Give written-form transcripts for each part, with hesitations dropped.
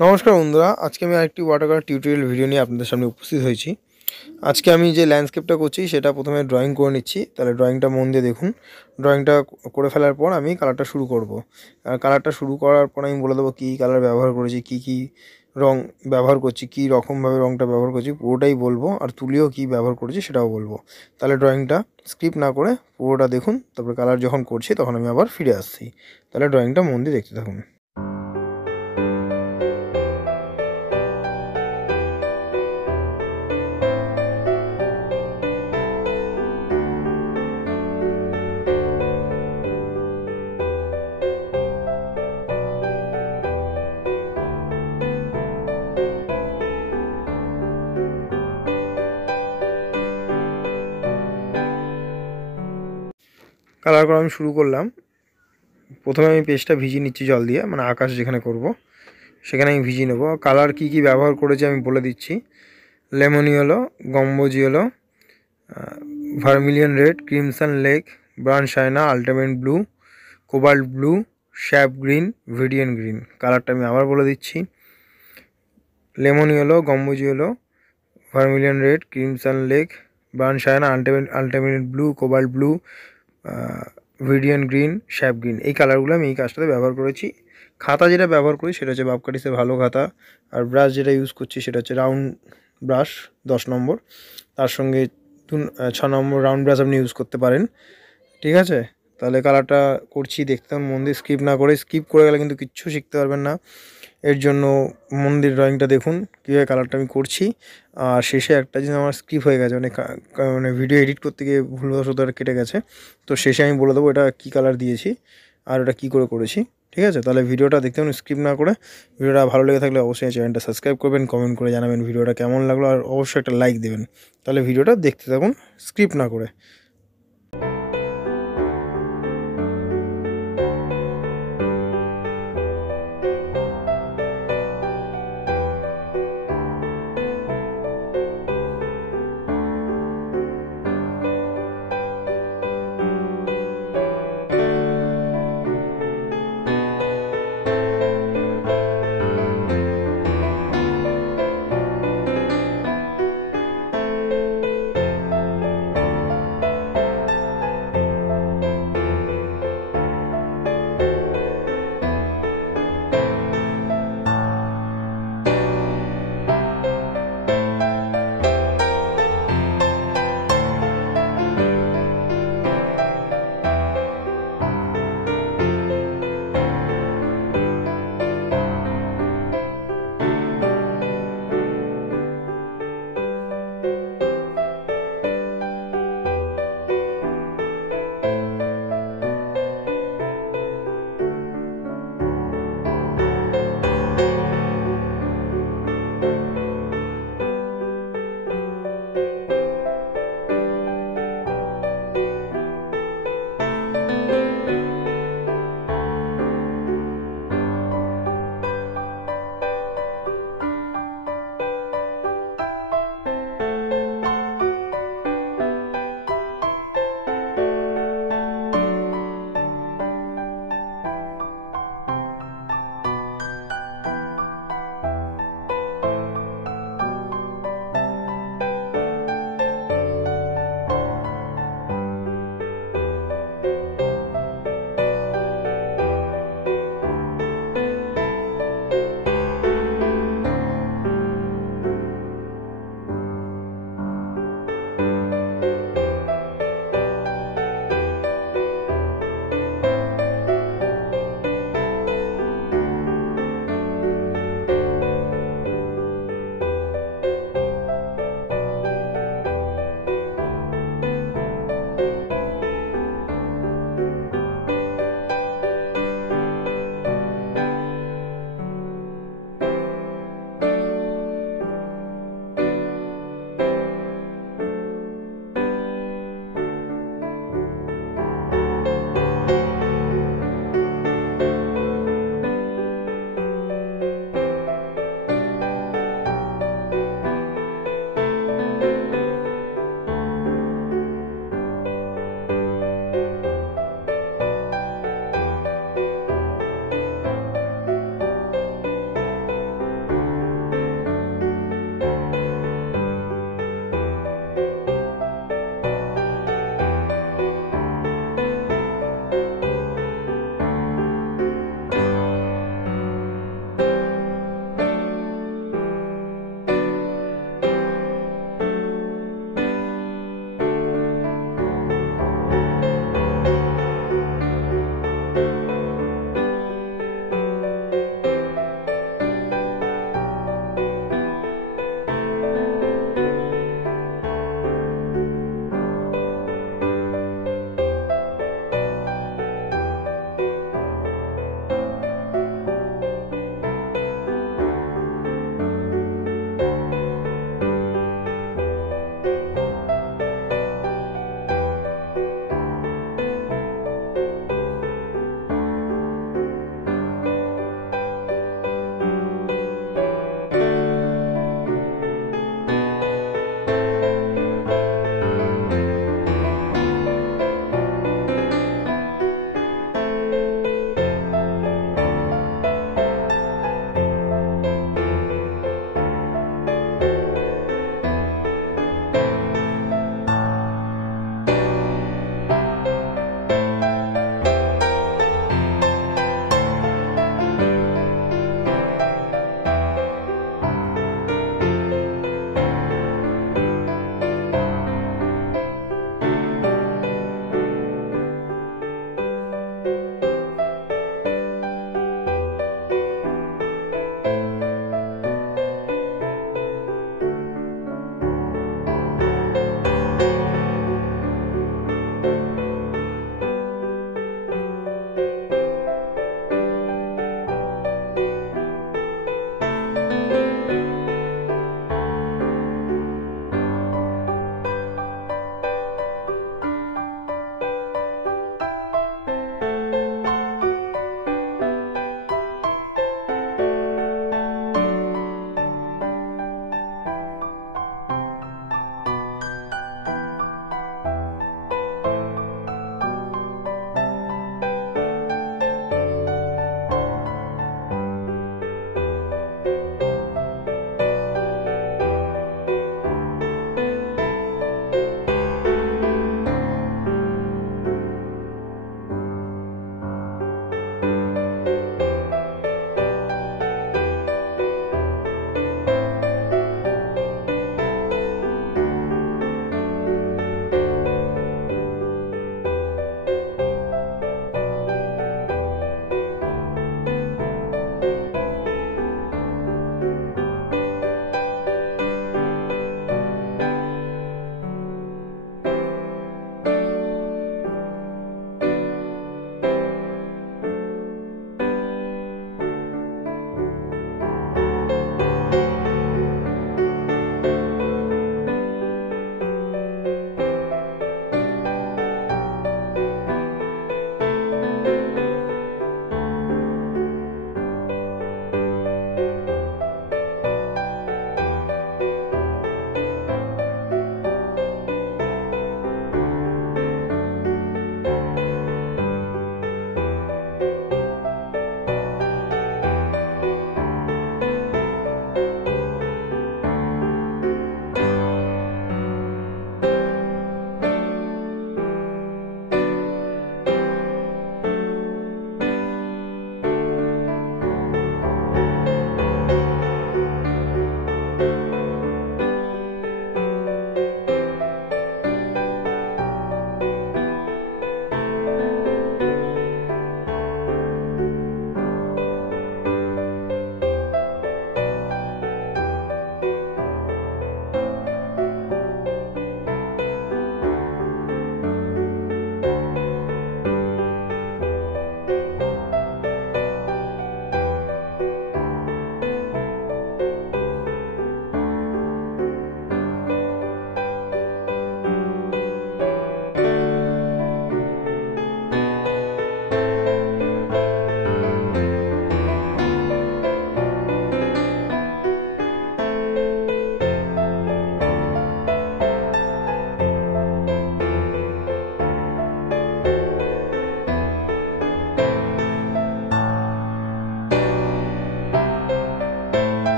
নমস্কার বন্ধুরা, আজকে আমি আরেকটি ওয়াটার কালার টিউটোরিয়াল ভিডিও নিয়ে আপনাদের সামনে উপস্থিত হয়েছি। আজকে আমি যে ল্যান্ডস্কেপটা করছি সেটা প্রথমে ড্রয়িং করে নিচ্ছি। তাহলে ড্রয়িংটা মন দিয়ে দেখুন। ড্রয়িংটা করে ফেলার পর আমি কালারটা শুরু করব। আর কালারটা শুরু করার পর আমি বলে দেবো কী কালার ব্যবহার করেছি, কী রং ব্যবহার করছি, কী রকমভাবে রংটা ব্যবহার করছি পুরোটাই বলবো। আর তুলিও কী ব্যবহার করেছি সেটাও বলবো। তাহলে ড্রয়িংটা স্কিপ না করে পুরোটা দেখুন। তারপরে কালার যখন করছি তখন আমি আবার ফিরে আসছি। তাহলে ড্রয়িংটা মন দিয়ে দেখতে থাকুন। কালার করা আমি শুরু করলাম। প্রথমে আমি পেজটা ভিজিয়ে নিচ্ছি জল দিয়ে, মানে আকাশ যেখানে করব সেখানে আমি ভিজিয়ে নেব। কালার কি ব্যবহার করেছি আমি বলে দিচ্ছি। Lemon yellow, gamboge yellow, vermilion red, crimson lake, brown sienna, ultimate blue, cobalt blue, sap green, viridian green. কালারটা আমি আবার বলে দিচ্ছি। Lemon yellow, gamboge yellow, vermilion red, crimson lake, brown sienna, ultimate blue, cobalt blue, viridian green, sap green. এই কালারগুলো আমি এই কাজটাতে ব্যবহার করেছি। খাতা যেটা ব্যবহার করি সেটা হচ্ছে বাবকাটিসের ভালো খাতা। আর ব্রাশ যেটা ইউজ করছি সেটা হচ্ছে রাউন্ড ব্রাশ 10 নম্বর। তার সঙ্গে 6 নম্বর রাউন্ড ব্রাশ আপনি ইউজ করতে পারেন। ঠিক আছে, তাহলে কালারটা করছি, দেখতে হবে মন দিয়ে, স্কিপ না করে। স্কিপ করে গেলে কিন্তু কিচ্ছু শিখতে পারবেন না। এর জন্য মন দিয়ে ড্রয়িংটা দেখুন কীভাবে কালারটা আমি করছি। আর শেষে একটা জিনিস আমার স্কিপ হয়ে গেছে, মানে ভিডিও এডিট করতে গিয়ে ভুলবশত কেটে গেছে। তো শেষে আমি বলে দেবো এটা কী কালার দিয়েছি আর ওটা কী করে করেছি। ঠিক আছে, তাহলে ভিডিওটা দেখতে হবে স্কিপ না করে। ভিডিওটা ভালো লেগে থাকলে অবশ্যই চ্যানেলটা সাবস্ক্রাইব করবেন, কমেন্ট করে জানাবেন ভিডিওটা কেমন লাগলো, আর অবশ্যই একটা লাইক দেবেন। তাহলে ভিডিওটা দেখতে থাকুন স্কিপ না করে।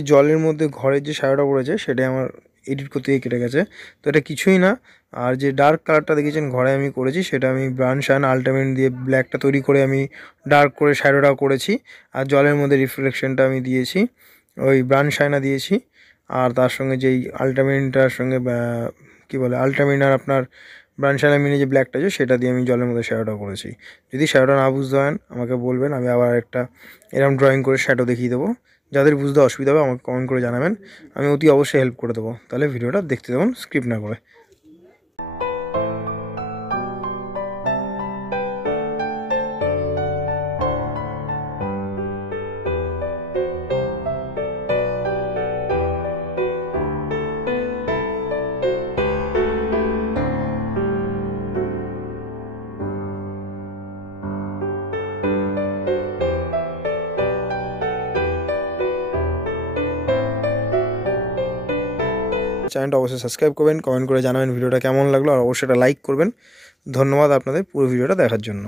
যে জলের মধ্যে ঘরের যে শ্যাডোটা পড়েছে সেটা আমার এডিট করতে গিয়ে কেটে গেছে। তো এটা কিছুই না। আর যে ডার্ক কালারটা দেখেছেন ঘরে আমি করেছি, সেটা আমি ব্রাউন শাইন আল্টিমেট দিয়ে ব্ল্যাকটা তৈরি করে আমি ডার্ক করে শ্যাডোটা করেছি। আর জলের মধ্যে রিফ্লেকশনটা আমি দিয়েছি, ওই ব্রাউন শাইনা দিয়েছি। আর তার সঙ্গে যেই আল্টিমেটটার সঙ্গে কী বলে আল্টিমেট আর আপনার ব্রাউন শাইনা মিলে যে ব্ল্যাকটা আছে সেটা দিয়ে আমি জলের মধ্যে শ্যাডোটা করেছি। যদি শ্যাডোটা না বুঝতে পারেন আমাকে বলবেন, আমি আবার একটা এরকম ড্রয়িং করে শ্যাডো দেখিয়ে দেবো। যাদের বুঝতে অসুবিধা হবে আমাকে কমেন্ট করে জানাবেন, আমি অতি অবশ্যই হেল্প করে দেবো। তাহলে ভিডিওটা দেখতে দেবেন স্ক্রিপ্ট না করে। চ্যানেলটা অবশ্যই সাবস্ক্রাইব করবেন, কমেন্ট করে জানাবেন ভিডিওটা কেমন লাগলো, আর অবশ্যই একটা লাইক করবেন। ধন্যবাদ আপনাদের পুরো ভিডিওটা দেখার জন্য।